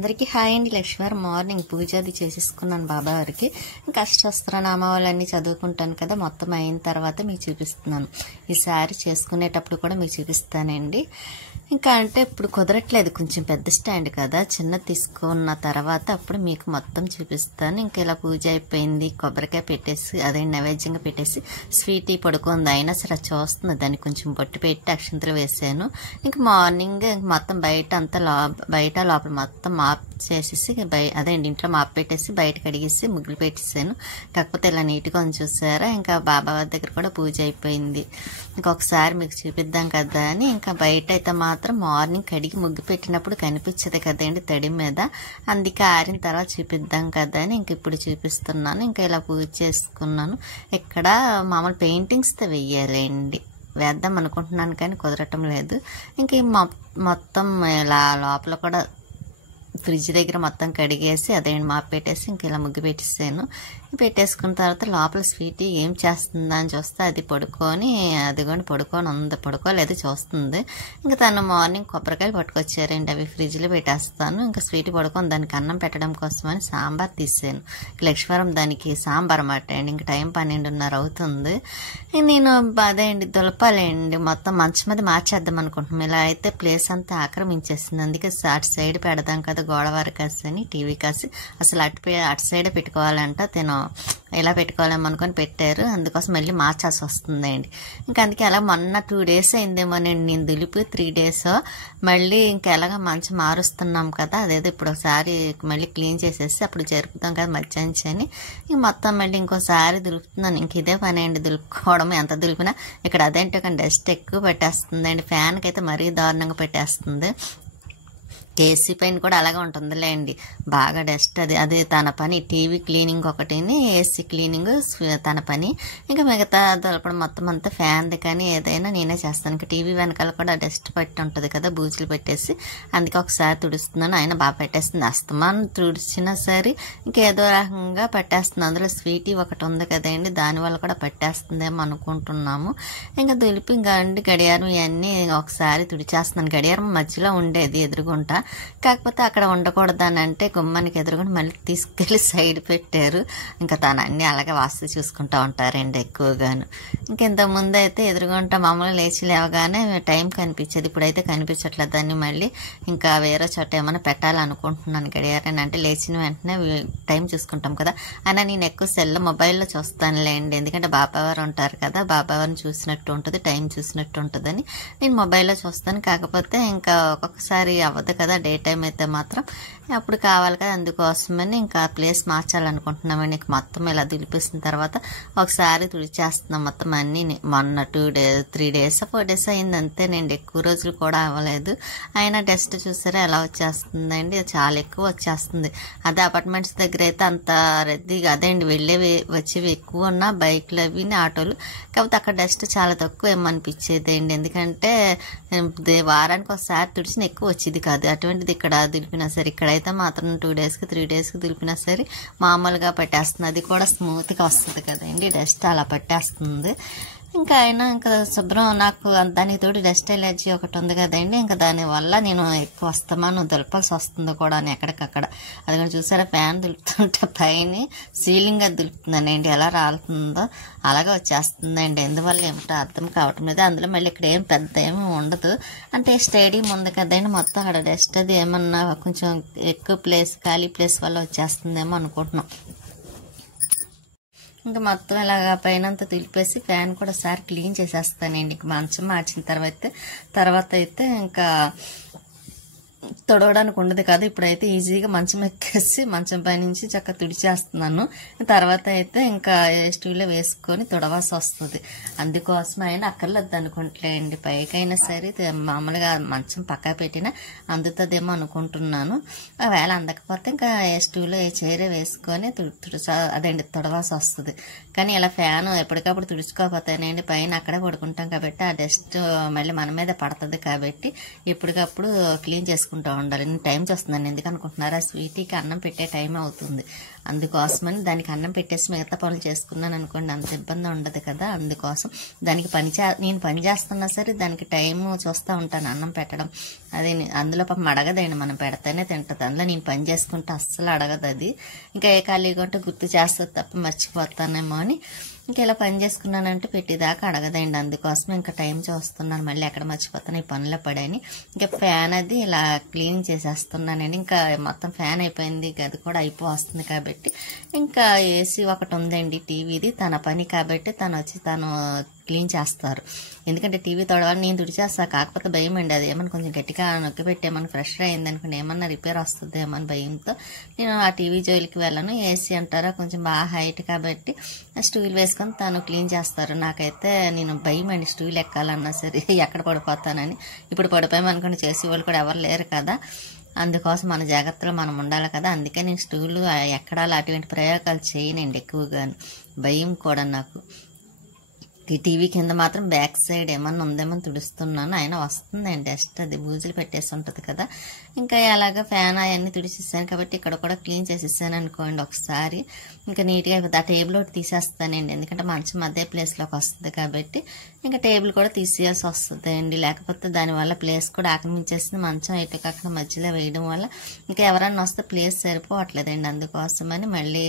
అందరికీ హాయ్ అండి. లక్ష్మీవారం మార్నింగ్ పూజ అది చేసేసుకున్నాను బాబావారికి. ఇంకా అష్టోత్తర నామావళన్నీ చదువుకుంటాను కదా, మొత్తం అయిన తర్వాత మీకు చూపిస్తున్నాను. ఈసారి చేసుకునేటప్పుడు కూడా మీకు చూపిస్తానండి. ఇంకా అంటే ఇప్పుడు కుదరట్లేదు, కొంచెం పెద్ద స్టాండ్ కదా, చిన్న తీసుకున్న తర్వాత అప్పుడు మీకు మొత్తం చూపిస్తాను. ఇంకా ఇలా పూజ అయిపోయింది, కొబ్బరికాయ పెట్టేసి అదే నైవేద్యంగా పెట్టేసి స్వీట్ పడుకుంది. అయినా సరే చూస్తుంది, దాన్ని కొంచెం బొట్టు పెట్టి అక్షంతలు వేసాను. ఇంకా మార్నింగ్ మొత్తం బయట అంతా బయట లోపల మొత్తం మాప్ చేసేసి అదేంటి ఇంట్లో మాప్ పెట్టేసి బయట కడిగేసి ముగ్గులు పెట్టేసాను. కాకపోతే ఇలా నీట్గా ఉంది చూసారా. ఇంకా బాబా దగ్గర కూడా పూజ అయిపోయింది. ఇంకొకసారి మీకు చూపిద్దాం కదా అని ఇంకా బయట అయితే మాత్రం మార్నింగ్ కడిగి ముగ్గు పెట్టినప్పుడు కనిపించదు కదండి తడి మీద, అందుకే ఆరిన తర్వాత చూపిద్దాం కదా అని ఇంక ఇప్పుడు చూపిస్తున్నాను. ఇంకా ఇలా పూజ చేసుకున్నాను. ఇక్కడ మామూలు పెయింటింగ్స్తో వెయ్యాలండి, వేద్దాం అనుకుంటున్నాను కానీ కుదరటం లేదు. ఇంక మొత్తం ఇలా లోపల కూడా ఫ్రిడ్జ్ దగ్గర మొత్తం కడిగేసి అదేంటి మాప్ పెట్టేసి ఇంక ఇలా ముగ్గు పెట్టేసాను. పెట్టేసుకున్న తర్వాత లోపల స్వీట్ ఏం చేస్తుందా అని చూస్తే అది అదిగోని ఉంది, పడుకోలేదు చూస్తుంది. ఇంకా తను మార్నింగ్ కొబ్బరికాయలు పట్టుకొచ్చారండి, అవి ఫ్రిడ్జ్లో పెట్టేస్తాను. ఇంకా స్వీట్ పడుకొని దానికి అన్నం పెట్టడం కోసమని సాంబార్ తీసాను. లక్ష్మీవారం దానికి సాంబార్ అన్నమాట అండి. ఇంకా టైం 12:30 అవుతుంది. నేను అదేంటి దులపాలండి, మొత్తం మంచం మీద మార్చేద్దాం అనుకుంటున్నాం. ఇలా అయితే ప్లేస్ అంతా ఆక్రమించేస్తుంది, అందుకే అటు సైడ్ పెడదాం కదా, గోడవారి కాసి అని టీవీ కాసి అసలు అటు సైడే పెట్టుకోవాలంట. తిను ఇలా పెట్టుకోవాలేమనుకొని పెట్టారు, అందుకోసం మళ్ళీ మార్చాల్సి వస్తుందండి. ఇంకా అందుకే అలా మొన్న 2 days అయిందేమోనండి నేను దులిపి, 3 days మళ్ళీ ఇంకా ఎలాగ మంచి మారుస్తున్నాం కదా, అదేదో ఇప్పుడు ఒకసారి మళ్ళీ క్లీన్ చేసేసి అప్పుడు జరుపుతాం కదా మధ్యాహ్నం అని ఇంక మొత్తం మళ్ళీ ఇంకోసారి దులుపుతున్నాను. ఇంక ఇదే పని అండి, దులుపుకోవడం. ఎంత దులిపినా ఇక్కడ అదేంటో కానీ డస్ట్ ఎక్కువ పెట్టేస్తుందండి, ఫ్యాన్కి అయితే మరీ దారుణంగా పెట్టేస్తుంది. ఏసీ పైన కూడా అలాగే ఉంటుందిలేండి, బాగా డస్ట్. అది తన పని. టీవీ క్లీనింగ్ ఒకటిని, ఏసీ క్లీనింగ్ తన పని. ఇంకా మిగతా దొరపడం మొత్తం అంతా ఫ్యాన్ది కానీ ఏదైనా నేనే చేస్తాను. ఇంకా టీవీ వెనకాల కూడా డస్ట్ పట్టి ఉంటుంది కదా, బూజులు పెట్టేసి అందుకే ఒకసారి తుడుస్తున్నాను. ఆయన బాగా పెట్టేస్తుంది, అస్తమానం తుడిచినా సరే ఇంకేదో రకంగా పట్టేస్తుంది. అందులో స్వీటీ ఒకటి ఉంది కదండి, దానివల్ల కూడా పట్టేస్తుందేమో అనుకుంటున్నాము. ఇంకా దులిపి ఇంకా అండి గడియారం ఇవన్నీ ఒకసారి తుడిచేస్తున్నాను. గడియారం మధ్యలో ఉండేది ఎదురుగుంటా, కాకపోతే అక్కడ ఉండకూడదని అంటే గుమ్మానికి ఎదురుగుండా మళ్ళీ తీసుకెళ్లి సైడ్ పెట్టారు. ఇంకా తను అన్ని అలాగే వాస్తు చూసుకుంటూ ఉంటారండి ఎక్కువగాను. ఇంకెంత ముందు అయితే ఎదురుగుంటా మామూలుగా లేచి లేవగానే టైం కనిపించేది, ఇప్పుడైతే కనిపించట్లేదు. దాన్ని మళ్ళీ ఇంకా వేరే చోట ఏమైనా పెట్టాలనుకుంటున్నాను గడియారాన్ని. అంటే లేచిన వెంటనే టైం చూసుకుంటాం కదా. అయినా నేను ఎక్కువ మొబైల్లో చూస్తానులేండి, ఎందుకంటే బాబావారు ఉంటారు కదా, బాబావారిని చూసినట్టు ఉంటుంది, టైం చూసినట్టు ఉంటుందని నేను మొబైల్లో చూస్తాను. కాకపోతే ఇంకా ఒక్కొక్కసారి అవ్వదు కదా, డే టైం అయితే మాత్రం అప్పుడు కావాలి కదా, అందుకోసమని ఇంకా ప్లేస్ మార్చాలనుకుంటున్నామండి. మొత్తం ఇలా దులిపేసిన తర్వాత ఒకసారి తుడిచేస్తున్నాం మొత్తం అన్నీ. మొన్న 3 days 4 days అయింది అంతేనండి, ఎక్కువ రోజులు కూడా అవ్వలేదు. అయినా డస్ట్ చూసారా ఎలా వచ్చేస్తుందండి, చాలా ఎక్కువ వచ్చేస్తుంది. అదే అపార్ట్మెంట్స్ దగ్గర అయితే అంత రద్దీగా అదేండి వెళ్ళేవి వచ్చేవి ఎక్కువ ఉన్నా బైక్లు అవి ఆటోలు, కాకపోతే అక్కడ డస్ట్ చాలా తక్కువ ఏమనిపించేది అండి. ఎందుకంటే వారానికి ఒకసారి తుడిచిన ఎక్కువ వచ్చేది కాదు, అటువంటిది ఇక్కడ దులిపినా సరే ఇక్కడైతే మాత్రం 2 days 3 days దులిపినా సరే మామూలుగా పట్టేస్తుంది. అది కూడా స్మూత్గా వస్తుంది కదండి, డస్ట్ అలా పట్టేస్తుంది. ఇంకా అయినా ఇంకా శుభ్రం. నాకు దానికి తోడు డస్ట్ ఎలర్జీ ఒకటి ఉంది కదండి, ఇంకా దానివల్ల నేను ఎక్కువ వస్తాను, దులపాల్సి వస్తుంది కూడా ఎక్కడికక్కడ. అది కూడా చూసారా, ఫ్యాన్ దులుపుతుంటే పైన సీలింగ్ అది దులుపుతుందండి, ఎలా రాలుతుందో అలాగే వచ్చేస్తుందండి. ఎందువల్ల ఏమిటో అర్థం కావటం లేదు. అందులో మళ్ళీ ఇక్కడ ఏం పెద్ద ఏమి ఉండదు, అంటే స్టేడియం ఉంది కదండి, మొత్తం అక్కడ డస్ట్ అది ఏమన్నా కొంచెం ఎక్కువ ప్లేస్ ఖాళీ ప్లేస్ వల్ల వచ్చేస్తుందేమో అనుకుంటున్నాం. ఇంకా మొత్తం ఇలాగా పైన అంతా తులిపేసి ఫ్యాన్ కూడా ఒకసారి క్లీన్ చేసేస్తానండి. ఇంక మంచం మార్చిన తర్వాత అయితే ఇంకా తొడవడానికి ఉండదు కదా, ఇప్పుడైతే ఈజీగా మంచం ఎక్కేసి మంచం పై నుంచి చక్కగా తుడిచేస్తున్నాను. తర్వాత అయితే ఇంకా స్టూల్లో వేసుకొని తొడవాల్సి వస్తుంది, అందుకోసం అయినా అక్కర్లేదు అనుకుంటలేండి. పైకైనా సరే మామూలుగా మంచం పక్క పెట్టినా అందుతుందేమో అనుకుంటున్నాను. వేళ అందకపోతే ఇంకా స్టూల్లో చీర వేసుకొని అదేంటి తొడవాల్సి వస్తుంది. కానీ ఇలా ఫ్యాన్ ఎప్పటికప్పుడు తుడుచుకోకపోతేనండి పైన అక్కడే పడుకుంటాం కాబట్టి ఆ డస్ట్ మళ్ళీ మన మీద పడుతుంది కాబట్టి ఎప్పటికప్పుడు క్లీన్ చేసుకోవాలి. చేసుకుంటూ ఉండాలి. నేను టైం చూస్తున్నాను ఎందుకు అనుకుంటున్నారా, స్వీటీకి అన్నం పెట్టే టైం అవుతుంది. అందుకోసమని దానికి అన్నం పెట్టేసి మిగతా పనులు చేసుకున్నాను అనుకోండి, అంత ఇబ్బంది ఉండదు కదా. అందుకోసం దానికి నేను పని చేస్తున్నా సరే దానికి టైం చూస్తూ ఉంటాను అన్నం పెట్టడం. అది అందులో పాపం అడగదండి, మనం పెడితేనే తింటుంది. అందులో నేను పని చేసుకుంటే అస్సలు అడగదు అది. ఇంకా ఏ ఖాళీగా ఉంటే గుర్తు చేస్తుంది తప్ప మర్చిపోతానేమో అని ఇంకా ఇలా పని చేసుకున్నానంటే పెట్టేదాకా అడగదండి. అందుకోసం ఇంకా టైం చూస్తున్నాను, మళ్ళీ ఎక్కడ మర్చిపోతాను ఈ పనుల్లో పడని. ఇంకా ఫ్యాన్ అది ఇలా క్లీన్ చేసేస్తున్నానండి. ఇంకా మొత్తం ఫ్యాన్ అయిపోయింది, గది కూడా అయిపోతుంది కాబట్టి ఇంకా ఏసీ ఒకటి ఉందండి టీవీది, తన పని కాబట్టి తను క్లీన్ చేస్తారు. ఎందుకంటే టీవీ తొడవాలి నేను తుడిచేస్తా, కాకపోతే భయం అండి అది ఏమన్నా కొంచెం గట్టిగా నొక్కి పెట్టి ఏమన్నా ఫ్రెష్ అయింది అనుకోండి ఏమన్నా రిపేర్ వస్తుందేమో అని భయంతో నేను ఆ టీవీ జోలికి వెళ్ళను. ఏసీ అంటారా కొంచెం బాగా హైట్ కాబట్టి స్టూల్ వేసుకొని తను క్లీన్ చేస్తారు. నాకైతే నేను భయం అండి స్టూల్ ఎక్కాలన్నా సరే ఎక్కడ పడిపోతానని. ఇప్పుడు పడిపోయామనుకోండి చేసే వాళ్ళు కూడా ఎవరు లేరు కదా, అందుకోసం మన జాగ్రత్తలో మనం ఉండాలి కదా. అందుకే నేను స్టూలు ఎక్కడాలి అటువంటి ప్రయోగాలు చేయనండి ఎక్కువగాను, భయం కూడా నాకు. ఈ టీవీ కింద మాత్రం బ్యాక్ సైడ్ ఏమన్నా ఉందేమో తుడుస్తున్నాను, అయినా వస్తుందండి డస్ట్, అది బూజులు పెట్టేసి ఉంటుంది కదా. ఇంకా అలాగా ఫ్యాన్ అవన్నీ తుడిచేసాను కాబట్టి ఇక్కడ కూడా క్లీన్ చేసేసాను అనుకోండి ఒకసారి, ఇంకా నీట్గా అయిపోతుంది. ఆ టేబుల్ ఒకటి తీసేస్తానండి, ఎందుకంటే మంచం అదే ప్లేస్లోకి వస్తుంది కాబట్టి ఇంకా టేబుల్ కూడా తీసేయాల్సి వస్తుంది అండి. లేకపోతే దానివల్ల ప్లేస్ కూడా ఆక్రమించేసింది. మంచం ఇటుక అక్కడ మధ్యలో వేయడం వల్ల ఇంకా ఎవరన్నా వస్తే ప్లేస్ సరిపోవట్లేదండి. అందుకోసమని మళ్ళీ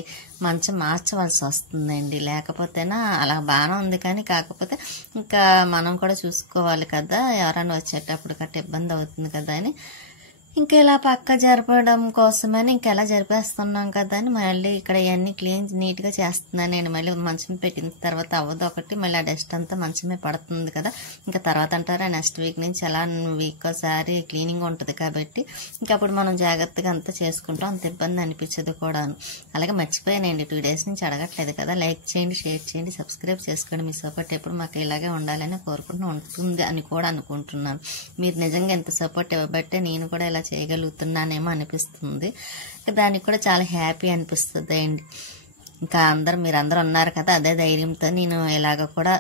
మంచం మార్చవలసి వస్తుందండి. లేకపోతేనా అలా బాగానే ఉంది కానీ కాకపోతే ఇంకా మనం కూడా చూసుకోవాలి కదా, ఎవరైనా వచ్చేటప్పుడు గట్ట ఇబ్బంది అవుతుంది కదా అని ఇంకా ఇలా పక్క జరపడం కోసమని ఇంకెలా జరిపేస్తున్నాం కదా అని మళ్ళీ ఇక్కడ ఇవన్నీ క్లీన్ నీట్గా చేస్తున్నాను నేను. మళ్ళీ మంచం పెట్టిన తర్వాత అవ్వదు ఒకటి, మళ్ళీ ఆ డస్ట్ అంతా మంచమే పడుతుంది కదా. ఇంకా తర్వాత అంటారా నెక్స్ట్ వీక్ నుంచి అలా వీక్ ఒకసారి క్లీనింగ్ ఉంటుంది కాబట్టి ఇంకా అప్పుడు మనం జాగ్రత్తగా అంతా చేసుకుంటాం, అంత ఇబ్బంది అనిపించదు కూడాను. అలాగే మర్చిపోయానండి 2 days నుంచి అడగట్లేదు కదా, లైక్ చేయండి, షేర్ చేయండి, సబ్స్క్రైబ్ చేసుకోండి. మీ సపోర్ట్ ఎప్పుడు మాకు ఇలాగే ఉండాలని కోరుకుంటూ ఉంటుంది అని కూడా అనుకుంటున్నాను. మీరు నిజంగా ఎంత సపోర్ట్ ఇవ్వబట్టే నేను కూడా ఇలా చేయగలుగుతున్నానేమో అనిపిస్తుంది. దానికి కూడా చాలా హ్యాపీ అనిపిస్తుంది అండి. ఇంకా మీరందరూ ఉన్నారు కదా, అదే ధైర్యంతో నేను ఇలాగ కూడా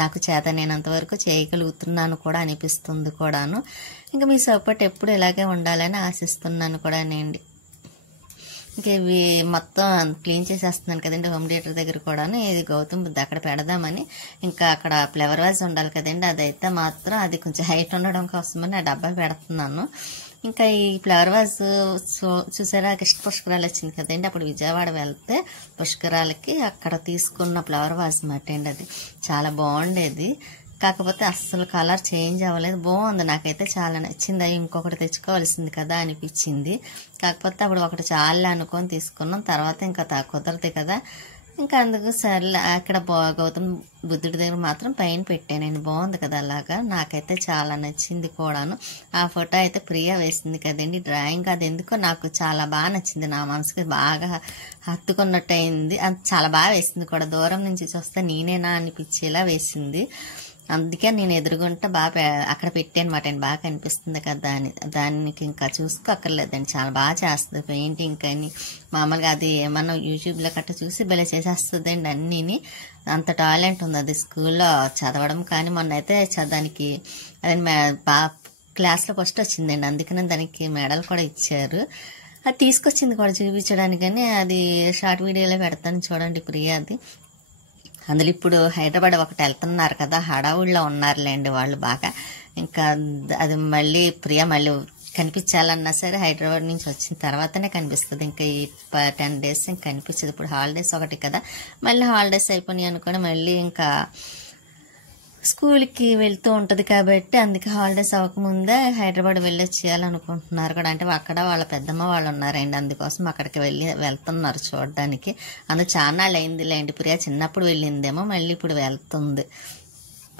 నాకు చేతనైనంత వరకు చేయగలుగుతున్నాను కూడా అనిపిస్తుంది కూడాను. ఇంకా మీ సపోర్ట్ ఎప్పుడు ఇలాగే ఉండాలని ఆశిస్తున్నాను కూడానండి. ఇంకా ఇవి మొత్తం క్లీన్ చేసేస్తున్నాను కదండి హోమ్ థియేటర్ దగ్గర కూడాను. ఇది గౌతమ్ బుద్ధ అక్కడ పెడదామని, ఇంకా అక్కడ ఫ్లవర్ వాజ్ ఉండాలి కదండి, అదైతే మాత్రం అది కొంచెం హైట్ ఉండడం కోసమని ఆ డబ్బా పెడుతున్నాను. ఇంకా ఈ ఫ్లవర్ వాజ్ చూసారా కృష్ణ పుష్కరాలు వచ్చింది కదండి, అప్పుడు విజయవాడ వెళ్తే పుష్కరాలకి అక్కడ తీసుకున్న ఫ్లవర్ వాజ్ మాట అండి. అది చాలా బాగుండేది, కాకపోతే అస్సలు కలర్ చేంజ్ అవ్వలేదు, బాగుంది, నాకైతే చాలా నచ్చింది. అవి ఇంకొకటి తెచ్చుకోవాల్సింది కదా అనిపించింది, కాకపోతే అప్పుడు ఒకటి చాలా అనుకొని తీసుకున్నాం. తర్వాత ఇంకా కుదరదు కదా, ఇంకా అందుకు సర్లే అక్కడ గౌతమ్ బుద్ధుడి దగ్గర మాత్రం పైన పెట్టానండి. బాగుంది కదా అలాగా, నాకైతే చాలా నచ్చింది కూడాను. ఆ ఫోటో అయితే ప్రియా వేసింది కదండి డ్రాయింగ్, అది ఎందుకో నాకు చాలా బాగా నచ్చింది, నా మనసుకి బాగా హత్తుకున్నట్టు అయింది. అది చాలా బాగా వేసింది కూడా, దూరం నుంచి చూస్తే నేనేనా అనిపించేలా వేసింది. అందుకే నేను ఎదురుగుంటే బాగా అక్కడ పెట్టానమాట అండి, బాగా కనిపిస్తుంది కదా అని. దానికి ఇంకా చూసుకోక్కర్లేదండి, చాలా బాగా చేస్తుంది పెయింటింగ్ అని. మామూలుగా అది ఏమన్నా యూట్యూబ్లో గట్రా చూసి భలే చేసేస్తుంది అండి అన్నీని, అంత టాలెంట్ ఉంది అది. స్కూల్లో చదవడం కానీ మొన్న అయితే దానికి అది క్లాస్లో ఫస్ట్ వచ్చిందండి, అందుకనే దానికి మెడల్ కూడా ఇచ్చారు. అది తీసుకొచ్చింది కూడా చూపించడానికి, కానీ అది షార్ట్ వీడియోలో పెడతాను చూడండి ప్రియాది. అందులో ఇప్పుడు హైదరాబాద్ ఒకటి వెళ్తున్నారు కదా, హడావుడిలో ఉన్నారులేండి వాళ్ళు బాగా. ఇంకా అది మళ్ళీ ప్రియా మళ్ళీ కనిపించాలన్నా సరే హైదరాబాద్ నుంచి వచ్చిన తర్వాతనే కనిపిస్తుంది, ఇంకా ఈ 10 days ఇంకా కనిపించదు. ఇప్పుడు హాలిడేస్ ఒకటి కదా, మళ్ళీ హాలిడేస్ అయిపోయినాయి అనుకోని మళ్ళీ ఇంకా స్కూల్కి వెళ్తూ ఉంటుంది కాబట్టి అందుకే హాలిడేస్ అవ్వకముందే హైదరాబాద్ వెళ్ళి చేయాలనుకుంటున్నారు కూడా. అంటే అక్కడ వాళ్ళ పెద్దమ్మ వాళ్ళు ఉన్నారండి, అందుకోసం అక్కడికి వెళ్తున్నారు చూడడానికి. అందుకు చాలా అయిందిలేండి, ప్రియా చిన్నప్పుడు వెళ్ళిందేమో మళ్ళీ ఇప్పుడు వెళ్తుంది.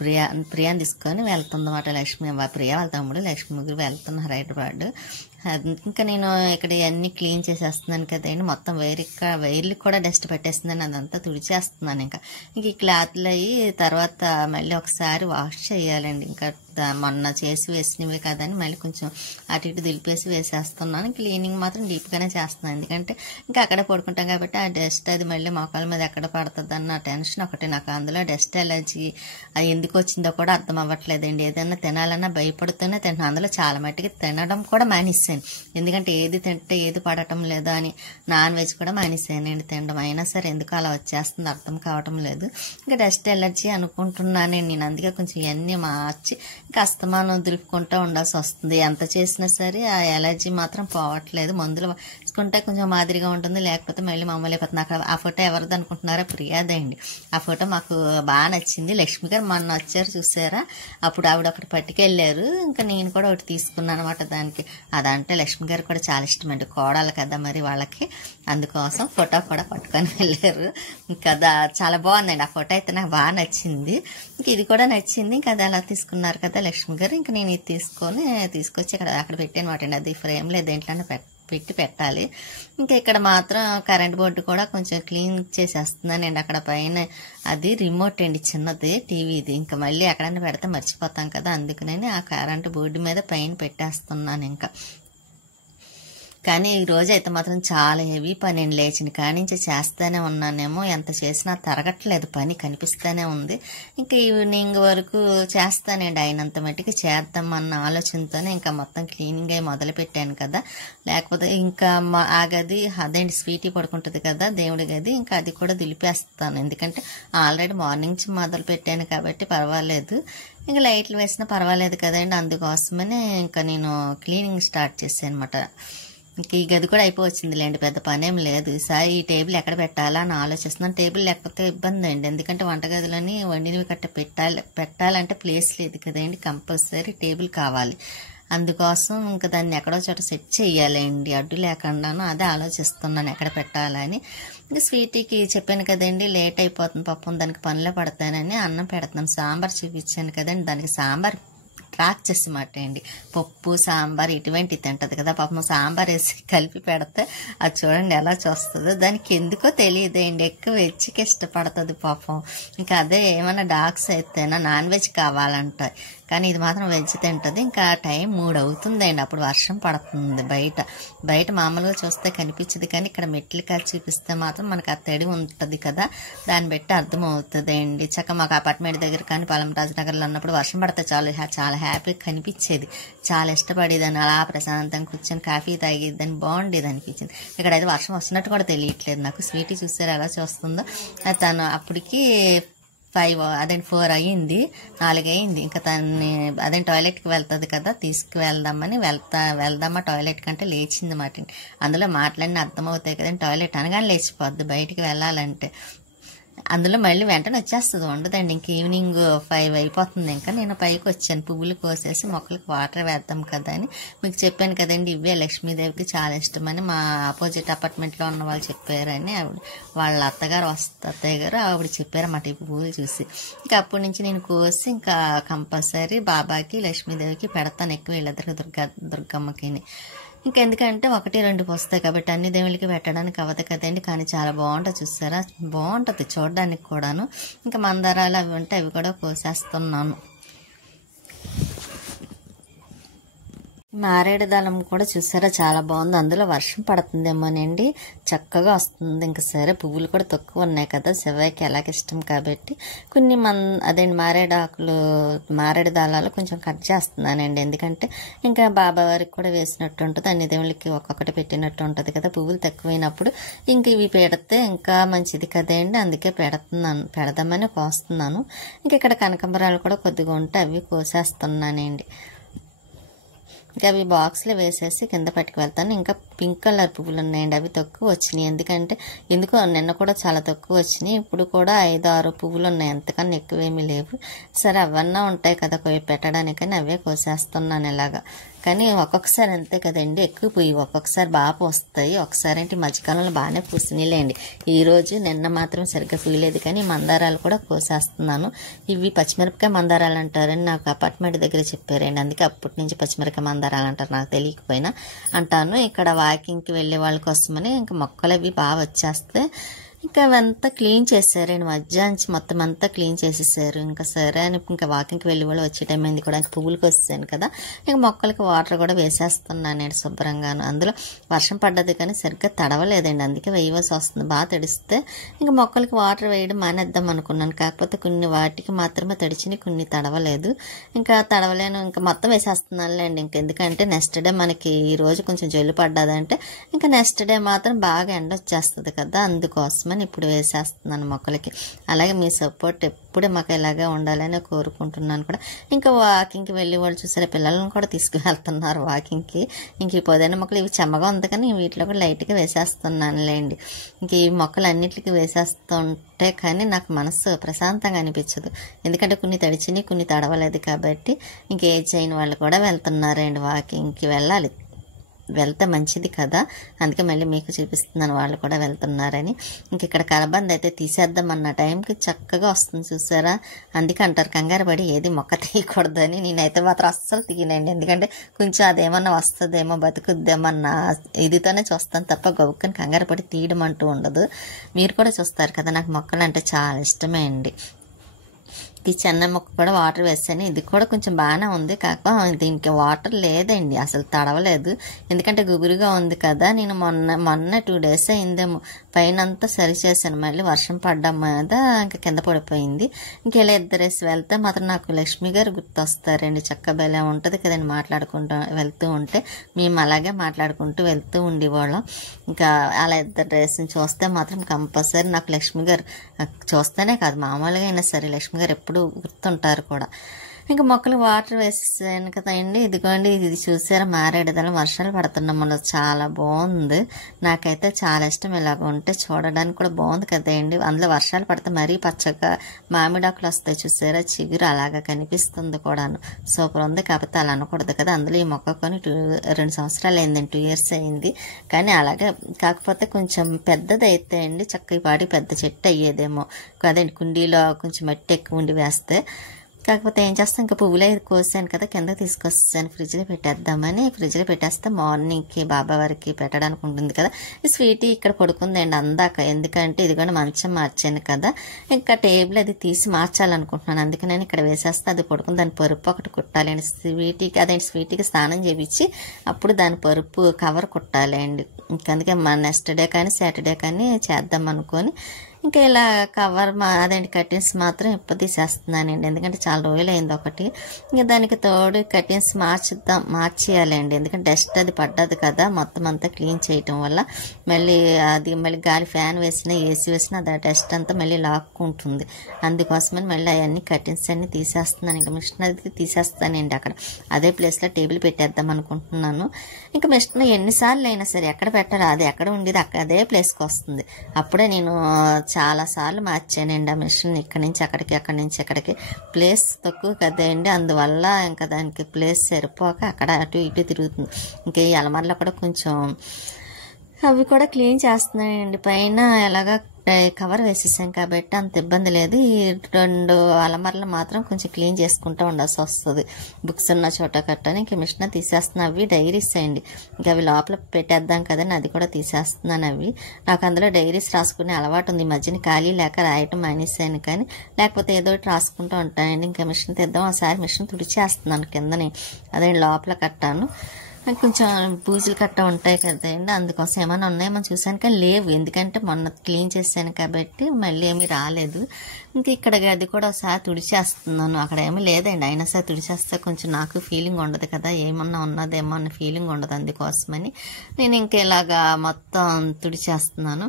ప్రియాని తీసుకొని వెళ్తుంది అన్నమాట లక్ష్మి, ప్రియా వాళ్ళ తమ్ముడు లక్ష్మి ముగ్గురు వెళ్తున్నారు హైదరాబాద్. ఇంకా నేను ఇక్కడ ఇవన్నీ క్లీన్ చేసేస్తున్నాను కదండి, మొత్తం వైర్లు కూడా డస్ట్ పెట్టేస్తుందని అదంతా తుడిచేస్తున్నాను. ఇంకా ఈ క్లాత్లు అయ్యి తర్వాత మళ్ళీ ఒకసారి వాష్ చేయాలండి. ఇంకా మొన్న చేసి వేసినవి కదని మళ్ళీ కొంచెం అటు ఇటు దులిపేసి వేసేస్తున్నాను. క్లీనింగ్ మాత్రం డీప్గానే చేస్తున్నాను, ఎందుకంటే ఇంకా అక్కడే పడుకుంటాం కాబట్టి ఆ డస్ట్ అది మళ్ళీ మొక్కల మీద ఎక్కడ పడుతుంది అన్న టెన్షన్ ఒకటి నాకు. అందులో డస్ట్ ఎలర్జీ అది ఎందుకు వచ్చిందో కూడా అర్థం అవ్వట్లేదండి. ఏదైనా తినాలన్నా భయపడుతూనే తింటున్నాను. అందులో చాలా మట్టికి తినడం కూడా మానేసాను, ఎందుకంటే ఏది తింటే ఏది పడటం లేదా అని. నాన్ వెజ్ కూడా మానేసానండి తినడం. అయినా సరే ఎందుకు అలా వచ్చేస్తుంది అర్థం కావటం లేదు. ఇంకా డస్ట్ ఎలర్జీ అనుకుంటున్నానండి నేను. అందుకే కొంచెం ఇవన్నీ మార్చి ఇంకా అస్తమానం దులుపుకుంటూ ఉండాల్సి వస్తుంది. ఎంత చేసినా సరే ఆ ఎలర్జీ మాత్రం పోవట్లేదు. మందులు వేసుకుంటే కొంచెం మాదిరిగా ఉంటుంది, లేకపోతే మళ్ళీ మామూలు అయిపోతుంది. నాకు ఆ ఫోటో ఎవరిది అనుకుంటున్నారా? ప్రియాదే అండి. ఆ ఫోటో మాకు బాగా నచ్చింది. లక్ష్మి గారు మొన్న వచ్చారు చూసారా, అప్పుడు ఆవిడ ఒకటి పట్టుకెళ్ళారు. ఇంకా నేను కూడా ఒకటి తీసుకున్నాను అనమాట దానికి. అదంటే లక్ష్మి గారు కూడా చాలా ఇష్టం అండి, కోడలు కదా మరి వాళ్ళకి, అందుకోసం ఫోటో కూడా పట్టుకొని వెళ్ళారు. ఇంకా చాలా బాగుందండి ఆ ఫోటో అయితే, నాకు బాగా నచ్చింది. ఇంక ఇది కూడా నచ్చింది. ఇంకా అది అలా తీసుకున్నారు కదా లక్ష్మి గారు. ఇంకా నేను ఇది తీసుకొచ్చి అక్కడ పెట్టాను మాట అండి. అది ఫ్రేమ్ లేదు, దేంట్లోనే పెట్టి పెట్టాలి. ఇంకా ఇక్కడ మాత్రం కరెంట్ బోర్డు కూడా కొంచెం క్లీన్ చేసేస్తున్నానండి. అక్కడ పైన అది రిమోట్ అండి, చిన్నది టీవీది. ఇంకా మళ్ళీ ఎక్కడైనా పెడితే మర్చిపోతాం కదా, అందుకని ఆ కరెంట్ బోర్డు మీద పైన పెట్టేస్తున్నాను. ఇంకా కానీ ఈ రోజు అయితే మాత్రం చాలా హెవీ పని. నేను లేచిన కానించి చేస్తూనే ఉన్నానేమో, ఎంత చేసినా తరగట్లేదు, పని కనిపిస్తూనే ఉంది. ఇంకా ఈవినింగ్ వరకు చేస్తానండి, అయినంత మట్టికి చేద్దామన్న ఆలోచనతోనే ఇంకా మొత్తం క్లీనింగ్ అయి మొదలు పెట్టాను కదా. లేకపోతే ఇంకా ఆ గది అదేంటి స్వీటీ పడుకుంటుంది కదా దేవుడి గది, ఇంకా అది కూడా దులిపేస్తాను, ఎందుకంటే ఆల్రెడీ మార్నింగ్ నుంచి మొదలు పెట్టాను కాబట్టి పర్వాలేదు. ఇంకా లైట్లు వేసినా పర్వాలేదు కదండి, అందుకోసమనే ఇంకా నేను క్లీనింగ్ స్టార్ట్ చేశాను అనమాట. ఇంక ఈ గది కూడా అయిపోవచ్చింది లేండి, పెద్ద పనేం లేదు. ఈసారి ఈ టేబుల్ ఎక్కడ పెట్టాలా అని ఆలోచిస్తున్నాను. టేబుల్ లేకపోతే ఇబ్బంది అండి, ఎందుకంటే వంటగదిలోని వండినవి పెట్టాలంటే ప్లేస్ లేదు కదండి, కంపల్సరీ టేబుల్ కావాలి. అందుకోసం ఇంకా దాన్ని ఎక్కడో చోట సెట్ చేయాలండి, అడ్డు లేకుండాను. అదే ఆలోచిస్తున్నాను ఎక్కడ పెట్టాలని. ఇంకా స్వీటీకి చెప్పాను కదండి లేట్ అయిపోతుంది పాపం, దానికి పనిలో పడతానని అన్నం పెడతాను. సాంబార్ చూపించాను కదండి, దానికి సాంబార్ ట్రాక్ చేసి మాట అండి. పప్పు సాంబార్ ఇటువంటి తింటది కదా, పాపం సాంబార్ వేసి కలిపి పెడితే అది చూడండి ఎలా చూస్తుందో. దానికి ఎందుకో తెలియదండి, ఎక్కువ వెజ్కి ఇష్టపడుతుంది పాపం. ఇంకా అదే ఏమైనా డాగ్స్ అయితేనా నాన్ వెజ్ కావాలంట, కానీ ఇది మాత్రం వెజ్ తింటుంది. ఇంకా టైం 3 అవుతుందండి, అప్పుడు వర్షం పడుతుంది. బయట మామూలుగా చూస్తే కనిపించదు, కానీ ఇక్కడ మెట్లు కాదు చూపిస్తే మాత్రం మనకు ఆ తడి ఉంటుంది కదా, దాన్ని బట్టి అర్థమవుతుంది అండి. చక్క మాకు అపార్ట్మెంట్ దగ్గర కానీ పలంరాజు నగర్లో ఉన్నప్పుడు వర్షం పడితే చాలా హ్యాపీగా కనిపించేది, చాలా ఇష్టపడేదాన్ని. అలా ప్రశాంతంగా కూర్చొని కాఫీ తాగేదాన్ని, బాగుండేది అనిపించింది. ఇక్కడ అయితే వర్షం వస్తున్నట్టు కూడా తెలియట్లేదు నాకు. స్వీటీ చూసారు ఎలా చూస్తుందో. తను అప్పటికి 4 అయ్యింది, 4 అయ్యింది. ఇంకా తన్ని టాయిలెట్కి వెళ్తుంది కదా, తీసుకువెళ్దామని వెళ్దామా టాయిలెట్ కంటే లేచింది మాట. అందులో మాటలన్నీ అర్థమవుతాయి కదండి, టాయిలెట్ అనగానే లేచిపోద్ది బయటికి వెళ్ళాలంటే. అందులో మళ్ళీ వెంటనే వచ్చేస్తుంది, ఉండదండి. ఇంక ఈవినింగ్ 5 అయిపోతుంది. ఇంకా నేను పైకి వచ్చాను, పువ్వులు కోసేసి మొక్కలకు వాటర్ వేద్దాం కదా అని. మీకు చెప్పాను కదండి, ఇవే లక్ష్మీదేవికి చాలా ఇష్టమని మా ఆపోజిట్ అపార్ట్మెంట్లో ఉన్న వాళ్ళు చెప్పారని. వాళ్ళ అత్తయ్య గారు ఆవిడ చెప్పారన్నమాట ఈ పువ్వులు చూసి. ఇంకా అప్పటి నుంచి నేను కోసి ఇంకా కంపల్సరీ బాబాకి లక్ష్మీదేవికి పెడతాను, ఎక్కువ వీళ్ళిద్దరికి దుర్గమ్మకి. ఇంకెందుకంటే 1-2 వస్తాయి కాబట్టి అన్ని దేవుళ్ళకి పెట్టడానికి అవ్వదు కదండి. కానీ చాలా బాగుంటుంది, చూసారా, బాగుంటుంది చూడడానికి కూడాను. ఇంకా మందారాలు అవి ఉంటే అవి కూడా కోసేస్తున్నాను. మారేడు దళం కూడా చూసారా చాలా బాగుంది, అందులో వర్షం పడుతుందేమోనండి, చక్కగా వస్తుంది. ఇంకా సరే పువ్వులు కూడా తక్కువ ఉన్నాయి కదా, శివయ్యకి ఎలాగ ఇష్టం కాబట్టి కొన్ని మారేడు దళాలు కొంచెం కట్ చేస్తున్నానండి. ఎందుకంటే ఇంకా బాబా వారికి కూడా వేసినట్టు ఉంటుంది, అన్ని దేవుళ్ళకి ఒక్కొక్కటి పెట్టినట్టు ఉంటుంది కదా. పువ్వులు తక్కువైనప్పుడు ఇంక ఇవి పెడితే ఇంకా మంచిది కదండి, అందుకే పెడదామని కోస్తున్నాను. ఇంక ఇక్కడ కనకాంబరాలు కూడా కొద్దిగా ఉంటే అవి కోసేస్తున్నానండి. ఇంకా అవి బాక్స్లో వేసేసి కింద పట్టుకు వెళ్తాను. ఇంకా పింక్ కలర్ పువ్వులు ఉన్నాయండి, అవి తక్కువ వచ్చినాయి. ఎందుకో నిన్న కూడా చాలా తక్కువ వచ్చినాయి, ఇప్పుడు కూడా 5-6 పువ్వులు ఉన్నాయి, ఎంతకన్నా ఎక్కువేమీ లేవు. సరే అవన్నా ఉంటాయి కదా పెట్టడానికని అవే కోసేస్తున్నాను ఇలాగా. కానీ ఒక్కొక్కసారి అంతే కదండి, ఎక్కువ పూయి ఒక్కొక్కసారి బాగా పూస్తాయి, ఒకసారి అంటే మధ్యకాలంలో బాగానే పూసినాయిలేండి. ఈరోజు నిన్న మాత్రం సరిగ్గా పూయలేదు, కానీ మందారాలు కూడా కోసేస్తున్నాను. ఇవి పచ్చిమిరపకాయ మందారాలు అంటారని నాకు అపార్ట్మెంట్ దగ్గర చెప్పారండి, అందుకే అప్పటి నుంచి పచ్చిమిరపకాయ మందారాలు అంటారు, నాకు తెలియకపోయినా అంటాను. ఇక్కడ వాకింగ్కి వెళ్ళే వాళ్ళ కోసమని ఇంకా మొక్కలు అవి బాగా వచ్చేస్తే ఇంకా అవంతా క్లీన్ చేశారండి, మధ్యాహ్నం మొత్తం అంతా క్లీన్ చేసేసారు. ఇంకా సరే అని ఇంకా వాకింగ్కి వెళ్ళి కూడా వచ్చే టైం అయింది కూడా, పువ్వులకి వచ్చాను కదా, ఇంకా మొక్కలకి వాటర్ కూడా వేసేస్తున్నానండి శుభ్రంగాను. అందులో వర్షం పడ్డది కానీ సరిగ్గా తడవలేదండి, అందుకే వేయవలసి వస్తుంది. బాగా తడిస్తే ఇంకా మొక్కలకి వాటర్ వేయడం మానేద్దాం అనుకున్నాను, కాకపోతే కొన్ని వాటికి మాత్రమే తడిచినాయి, కొన్ని తడవలేదు. ఇంకా తడవలేను, ఇంకా మొత్తం వేసేస్తున్నానులేండి. ఇంకా ఎందుకంటే నెక్స్ట్ డే మనకి ఈ రోజు కొంచెం జల్లు పడ్డదంటే ఇంకా నెక్స్ట్ డే మాత్రం బాగా ఎండ వచ్చేస్తుంది కదా, అందుకోసం ఇప్పుడు వేసేస్తున్నాను మొక్కలకి. అలాగే మీ సపోర్ట్ ఎప్పుడే మాకు ఇలాగే ఉండాలని కోరుకుంటున్నాను కూడా. ఇంకా వాకింగ్కి వెళ్ళి వాళ్ళు చూసారా పిల్లలను కూడా తీసుకువెళ్తున్నారు వాకింగ్కి. ఇంక ఈ పొదైన మొక్కలు ఇవి చెమ్మగా ఉంది కానీ వీటిలో కూడా లైట్గా వేసేస్తున్నానులేండి. ఇంక ఈ మొక్కలు అన్నిటికీ వేసేస్తుంటే కానీ నాకు మనసు ప్రశాంతంగా అనిపించదు, ఎందుకంటే కొన్ని తడిచినాయి కొన్ని తడవలేదు కాబట్టి. ఇంక ఏజ్ అయిన వాళ్ళు కూడా వెళ్తున్నారండి వాకింగ్కి, వెళ్తే మంచిది కదా, అందుకే మళ్ళీ మీకు చూపిస్తున్నాను వాళ్ళు కూడా వెళ్తున్నారని. ఇంక ఇక్కడ కలబంద అయితే తీసేద్దాం అన్న టైంకి చక్కగా వస్తుంది చూసారా. అందుకే అంటారు కంగారు పడి ఏది మొక్క తీయకూడదని. నేనైతే మాత్రం అస్సలు తీయనండి, ఎందుకంటే కొంచెం అదేమన్నా వస్తుందేమో బతుకుద్దేమన్నా ఇదితోనే చూస్తాను తప్ప గౌక్కని కంగారు పడి తీయడం అంటూ ఉండదు. మీరు కూడా చూస్తారు కదా, నాకు మొక్కలు అంటే చాలా ఇష్టమే అండి. ఈ చెన్న మొక్క కూడా వాటర్ వేసాను, ఇది కూడా కొంచెం బాగానే ఉంది, కాకపోతే దీనికి వాటర్ లేదండి, అసలు తడవలేదు, ఎందుకంటే గుబురుగా ఉంది కదా. నేను మొన్న 2 days అయిందేమో పైన అంతా సరి చేశాను, మళ్ళీ వర్షం పడ్డం మీద ఇంకా కింద పడిపోయింది. ఇంకెలా ఇద్దరేసి వెళ్తే మాత్రం నాకు లక్ష్మి గారు గుర్తొస్తారండి. చక్క బెలా ఉంటుంది కదండి మాట్లాడుకుంటూ వెళ్తూ ఉంటే, మేము అలాగే మాట్లాడుకుంటూ వెళ్తూ ఉండేవాళ్ళం. ఇంకా అలా ఇద్దరు డ్రెస్ని చూస్తే మాత్రం కంపల్సరీ నాకు లక్ష్మి గారు చూస్తేనే కాదు మామూలుగా అయినా సరే లక్ష్మి గారు ఎప్పుడు గుర్తుంటారు కూడా. ఇంకా మొక్కలు వాటర్ వేసాను కదండి, ఇదిగోండి ఇది చూసారా మారేడుదల వర్షాలు పడుతున్నాము, చాలా బాగుంది, నాకైతే చాలా ఇష్టం. ఇలాగ ఉంటే చూడడానికి కూడా బాగుంది కదండి. అందులో వర్షాలు పడితే మరీ పచ్చగా మామిడాకులు వస్తాయి చూసారా, చిగురు అలాగా కనిపిస్తుంది కూడాను, సూపర్ ఉంది. కాకపోతే అలా అనకూడదు కదా, అందులో ఈ మొక్క కొని 2 సంవత్సరాలు అయిందండి, 2 years అయింది. కానీ అలాగే కాకపోతే కొంచెం పెద్దది అయితే అండి చక్కగా పాడి పెద్ద చెట్టు అయ్యేదేమో కదండి, కుండీలో కొంచెం మట్టి ఎక్కువ ఉండి వేస్తే. కాకపోతే ఏం చేస్తాం, ఇంకా పువ్వులే కోసాను కదా కిందకి తీసుకొస్తాను, ఫ్రిడ్జ్లో పెట్టేద్దామని. ఫ్రిడ్జ్లో పెట్టేస్తే మార్నింగ్కి బాబా వారికి పెట్టడానికి ఉంటుంది కదా. ఈ స్వీటీ ఇక్కడ పడుకుందండి అందాక, ఎందుకంటే ఇది కూడా మంచం మార్చాను కదా, ఇంకా టేబుల్ అది తీసి మార్చాలనుకుంటున్నాను, అందుకే నేను ఇక్కడ వేసేస్తే అది పడుకుని దాని పరుపు ఒకటి కుట్టాలి అండి స్వీటీకి. అదే స్వీటీకి స్నానం చేయించి అప్పుడు దాని పరుపు కవర్ కుట్టాలి అండి. అందుకే నెక్స్ట్ డే కానీ సాటర్డే కానీ చేద్దాం అనుకొని ఇంకా ఇలా కవర్ అదేంటి కర్టెన్స్ మాత్రం ఎప్పుడు తీసేస్తున్నానండి, ఎందుకంటే చాలా రోజులు అయింది ఒకటి. ఇంకా దానికి తోడు కర్టెన్స్ మార్చేయాలండి, ఎందుకంటే డస్ట్ అది పడ్డది కదా, మొత్తం అంతా క్లీన్ చేయటం వల్ల మళ్ళీ గాలి ఫ్యాన్ వేసినా ఏసీ వేసినా అది డస్ట్ అంతా మళ్ళీ లాక్కుంటుంది. అందుకోసమని మళ్ళీ అవన్నీ కర్టెన్స్ అన్నీ తీసేస్తున్నాను. ఇంకా మిషన్ అది తీసేస్తానండి, అక్కడ అదే ప్లేస్లో టేబుల్ పెట్టేద్దాం అనుకుంటున్నాను. ఇంకా మిషన్ ఎన్నిసార్లు అయినా సరే ఎక్కడ పెట్టాలి అది ఎక్కడ ఉండేది అదే ప్లేస్కి వస్తుంది. అప్పుడే నేను చాలా సార్లు మార్చానండి ఆ మిషన్, ఇక్కడి నుంచి అక్కడికి అక్కడి నుంచి అక్కడికి. ప్లేస్ తక్కువ కదండి, అందువల్ల ఇంకా దానికి ప్లేస్ సరిపోక అక్కడ అటు ఇటు తిరుగుతుంది. ఇంకా ఈ అలమార్లో కూడా కొంచెం అవి కూడా క్లీన్ చేస్తున్నాయండి, పైన ఎలాగా కవర్ వేసేసాం కాబట్టి అంత ఇబ్బంది లేదు. ఈ 2 అలమార్లు మాత్రం కొంచెం క్లీన్ చేసుకుంటూ ఉండాల్సి వస్తుంది, బుక్స్ ఉన్న చోట కట్టని. ఇంక మిషన్ తీసేస్తున్నా, అవి డైరీస్ అయ్యండి, ఇంకా అవి లోపల పెట్టేద్దాం కదండి, అది కూడా తీసేస్తున్నాను. అవి నాకు అందులో డైరీస్ రాసుకునే అలవాటు ఉంది, ఈ మధ్యన ఖాళీ లేక రాయటం మానేసాను, కానీ లేకపోతే ఏదో ఒకటి రాసుకుంటూ ఉంటాయండి. ఇంకా మిషన్ తెద్దాం, ఒకసారి మిషన్ తుడిచేస్తున్నాను కిందని, అదే లోపల కట్టాను. కొంచెం బూజులు కట్ట ఉంటాయి కదండి, అందుకోసం ఏమైనా ఉన్నాయేమో చూసాను కానీ లేవు, ఎందుకంటే మొన్న క్లీన్ చేశాను కాబట్టి మళ్ళీ ఏమీ రాలేదు. ఇంకా ఇక్కడ అది కూడా ఒకసారి తుడిచేస్తున్నాను, అక్కడ ఏమీ లేదండి, అయినా సరే తుడిచేస్తే కొంచెం నాకు ఫీలింగ్ ఉండదు కదా, ఏమన్నా ఉన్నదేమో అన్న ఫీలింగ్ ఉండదు, అందుకోసమని నేను ఇంకా ఇలాగా మొత్తం తుడిచేస్తున్నాను.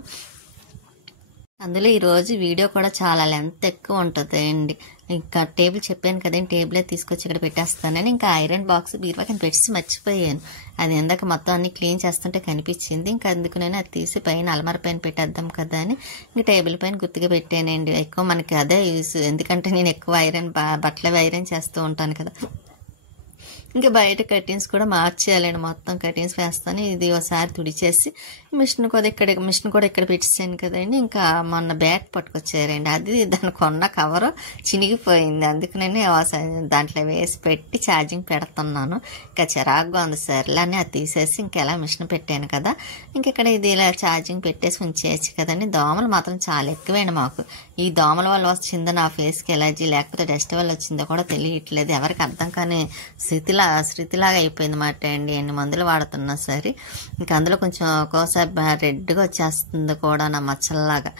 అందులో ఈరోజు వీడియో కూడా చాలా లెంత్ ఎక్కువ ఉంటుంది అండి. ఇంకా టేబుల్ చెప్పాను కదండి, టేబులే తీసుకొచ్చి ఇక్కడ పెట్టేస్తానని. ఇంకా ఐరన్ బాక్స్ బీరువాకి పెట్టి మర్చిపోయాను, అది ఇందాక మొత్తం అన్ని క్లీన్ చేస్తుంటే కనిపించింది. ఇంకా అందుకు నేను అది తీసి పైన అలమార పైన పెట్టేద్దాం కదా అని ఇంకా టేబుల్ పైన గుర్తుగా పెట్టానండి. ఎక్కువ మనకి అదే యూస్, ఎందుకంటే నేను ఎక్కువ బట్టలు ఐరన్ చేస్తూ ఉంటాను కదా, ఇంకా బయట కర్టీన్స్ కూడా మార్చేయాలండి, మొత్తం కర్టీన్స్ వేస్తాను. ఇది ఒకసారి తుడిచేసి మిషన్ కూడా ఇక్కడ పెట్టేసాను కదండి. ఇంకా మొన్న బ్యాగ్ పట్టుకొచ్చారండి, అది దాని కొన్న కవరు చినిగిపోయింది, అందుకనే దాంట్లో వేసి పెట్టి ఛార్జింగ్ పెడుతున్నాను. ఇంకా చిరాగ్గా ఉంది సర్లే అని అది తీసేసి ఇంకెలా మిషన్ పెట్టాను కదా, ఇక్కడ ఇది ఇలా ఛార్జింగ్ పెట్టేసి ఉంచేయచ్చు కదండి. దోమలు మాత్రం చాలా ఎక్కువేండి మాకు. ఈ దోమల వల్ల వచ్చిందో నా ఫేస్కి ఎలర్జీ లేకపోతే డస్ట్ వల్ల వచ్చిందో కూడా తెలియట్లేదు, ఎవరికి అర్థం కానీ శృతిలాగా అయిపోయింది మాట అండి. ఎన్ని మందులు వాడుతున్నా సరే ఇంకా అందులో కొంచెం ఒక్కోసారి రెడ్గా వచ్చేస్తుంది కూడా నా మచ్చల్లాగా.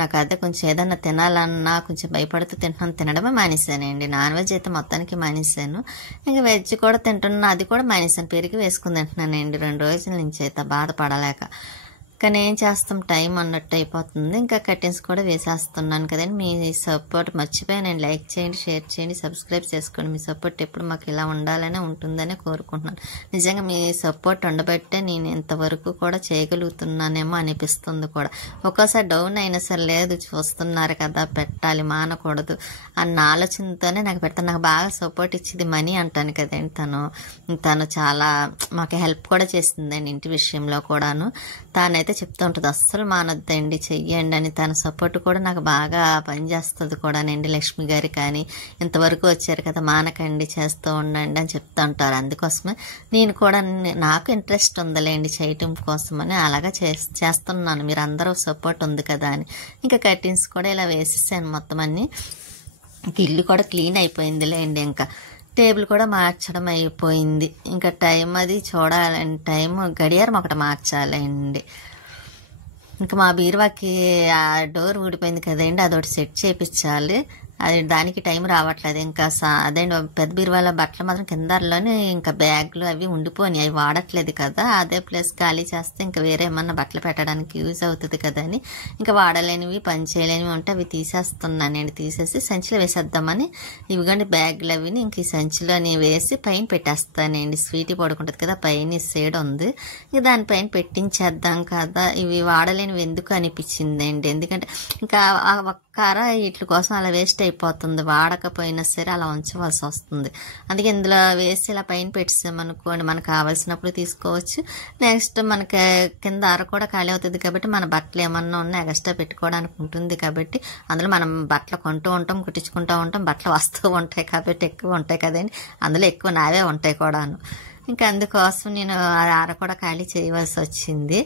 నాకు అదే కొంచెం ఏదన్నా తినాలన్నా కొంచెం భయపడుతూ తినడమే మానేశానండి. నాన్ వెజ్ అయితే మొత్తానికి మానేశాను, ఇంకా వెజ్ కూడా తింటున్నా, అది కూడా మానేశాను. పెరిగి వేసుకుని తింటున్నానండి 2 రోజుల నుంచి అయితే బాధపడలేక. కానీ ఏం చేస్తాం, టైం అన్నట్టు అయిపోతుంది. ఇంకా కర్టెన్స్ కూడా వేసేస్తున్నాను కదండి. మీ సపోర్ట్ మర్చిపోయాను, లైక్ చేయండి, షేర్ చేయండి, సబ్స్క్రైబ్ చేసుకోండి. మీ సపోర్ట్ ఎప్పుడు మాకు ఇలా ఉండాలనే ఉంటుందని కోరుకుంటున్నాను. నిజంగా మీ సపోర్ట్ ఉండబట్టే నేను ఇంతవరకు కూడా చేయగలుగుతున్నానేమో అనిపిస్తుంది కూడా. ఒక్కోసారి డౌన్ అయినా సరే లేదు చూస్తున్నారు కదా పెట్టాలి మానకూడదు అన్న ఆలోచనతోనే నాకు పెడతాను. నాకు బాగా సపోర్ట్ ఇచ్చింది మనీ అంటాను కదండి, తను చాలా మాకు హెల్ప్ కూడా చేసిందండి ఇంటి విషయంలో కూడాను. తానైతే చెప్తూ ఉంటుంది అస్సలు మానొద్దండి చెయ్యండి అని. తన సపోర్ట్ కూడా నాకు బాగా పనిచేస్తుంది కూడానండి. లక్ష్మి గారి కానీ ఇంతవరకు వచ్చారు కదా మానకండి చేస్తూ ఉండండి అని చెప్తూ ఉంటారు. అందుకోసమే నేను కూడా నాకు ఇంట్రెస్ట్ ఉందిలేండి చేయటం కోసమని అలాగా చేస్తున్నాను. మీరు అందరూ సపోర్ట్ ఉంది కదా అని. ఇంకా కర్టీన్స్ కూడా ఇలా వేసేసాను మొత్తం అన్ని. ఇల్లు కూడా క్లీన్ అయిపోయిందిలేండి. ఇంకా టేబుల్ కూడా మార్చడం అయిపోయింది. ఇంకా టైం అది చూడాలండి, టైం గడియారం ఒకటి మార్చాలండి. ఇంకా మా బీరువాకి ఆ డోర్ ఊడిపోయింది కదండి, అదొకటి సెట్ చేయించాలి. అది దానికి టైం రావట్లేదు. ఇంకా అదే పెద్ద బీరువాల బట్టలు మాత్రం కిందలోనే ఇంకా బ్యాగులు అవి ఉండిపోయినాయి, అవి వాడట్లేదు కదా. అదే ప్లేస్ ఖాళీ చేస్తే ఇంకా వేరే ఏమన్నా బట్టలు పెట్టడానికి యూజ్ అవుతుంది కదా అని ఇంకా వాడలేనివి పని చేయలేనివి ఉంటే అవి తీసేస్తున్నానండి. తీసేసి సంచిలో వేసేద్దామని ఇవిగోండి బ్యాగులు అవిని ఇంక ఈ సంచిలోని వేసి పైన పెట్టేస్తానండి. స్వీటీ పడుకుంటుంది కదా, పైన సైడ్ ఉంది, ఇంక దానిపైన పెట్టించేద్దాం కదా. ఇవి వాడలేనివి ఎందుకు అనిపించిందండి, ఎందుకంటే ఇంకా కార వీటి కోసం అలా వేస్ట్ అయిపోతుంది, వాడకపోయినా సరే అలా ఉంచవలసి వస్తుంది. అందుకే ఇందులో వేసి ఇలా పైన పెట్టేసామనుకోండి మనకు కావాల్సినప్పుడు తీసుకోవచ్చు. నెక్స్ట్ మనకి కింద అర కూడా ఖాళీ అవుతుంది కాబట్టి మన బట్టలు ఏమన్నా ఉన్నా ఎక్స్ట్రా పెట్టుకోవడానికి ఉంటుంది కాబట్టి అందులో మనం బట్టలు కొంటూ ఉంటాం, కుట్టించుకుంటూ ఉంటాం, బట్టలు వస్తూ ఉంటాయి కాబట్టి ఎక్కువ ఉంటాయి కదండి, అందులో ఎక్కువ నావే ఉంటాయి కూడాను. ఇంకా అందుకోసం నేను అర కూడా ఖాళీ చేయవలసి వచ్చింది.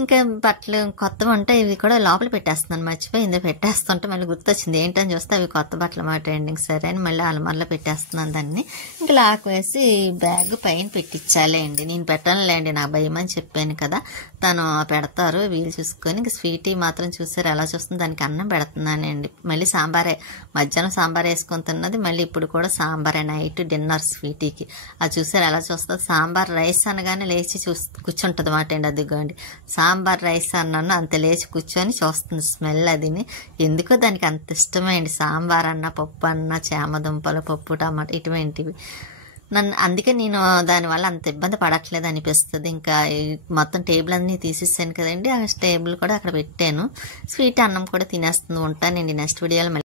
ఇంకా బట్టలు కొత్తవి ఉంటాయి, ఇవి కూడా లోపల పెట్టేస్తున్నాను, మర్చిపోయి ఇందులో పెట్టేస్తుంటే మళ్ళీ గుర్తొచ్చింది ఏంటని చూస్తే అవి కొత్త బట్టలు మాట ఎండింగ్ సరే అని మళ్ళీ అలమరలో పెట్టేస్తున్నాను దాన్ని. ఇంకా లాక్ వేసి బ్యాగ్ పైన పెట్టించాలేండి. నేను పెట్టనులేండి, నాకు భయం అని చెప్పాను కదా, తను పెడతారు వీలు చూసుకొని. ఇంకా స్వీటీ మాత్రం చూసారు ఎలా చూస్తుంది, దానికి అన్నం పెడుతున్నానండి. మళ్ళీ సాంబారే, మధ్యాహ్నం సాంబార్ వేసుకొని తిన్నది, మళ్ళీ ఇప్పుడు కూడా సాంబారే నైట్ డిన్నర్ స్వీటీకి. అది చూసారు ఎలా చూస్తుంది, సాంబార్ రైస్ అనగానే లేచి కూర్చుంటుంది మాట అండి. అదిగోండి సాంబార్ రైస్ అన్నాను, అంత లేచి కూర్చొని చూస్తుంది స్మెల్ అదిని. ఎందుకో దానికి అంత ఇష్టమైంది సాంబార్ అన్న, పప్పు అన్న, చామదుంపలు, పప్పు, టమాటా ఇటువంటివి. అందుకే నేను దానివల్ల అంత ఇబ్బంది పడట్లేదు అనిపిస్తుంది. ఇంకా మొత్తం టేబుల్ అన్నీ తీసేసాను కదండి, ఆ టేబుల్ కూడా అక్కడ పెట్టాను. స్వీట్ అన్నం కూడా తినేస్తుంది. ఉంటానండి నెక్స్ట్ వీడియోలో.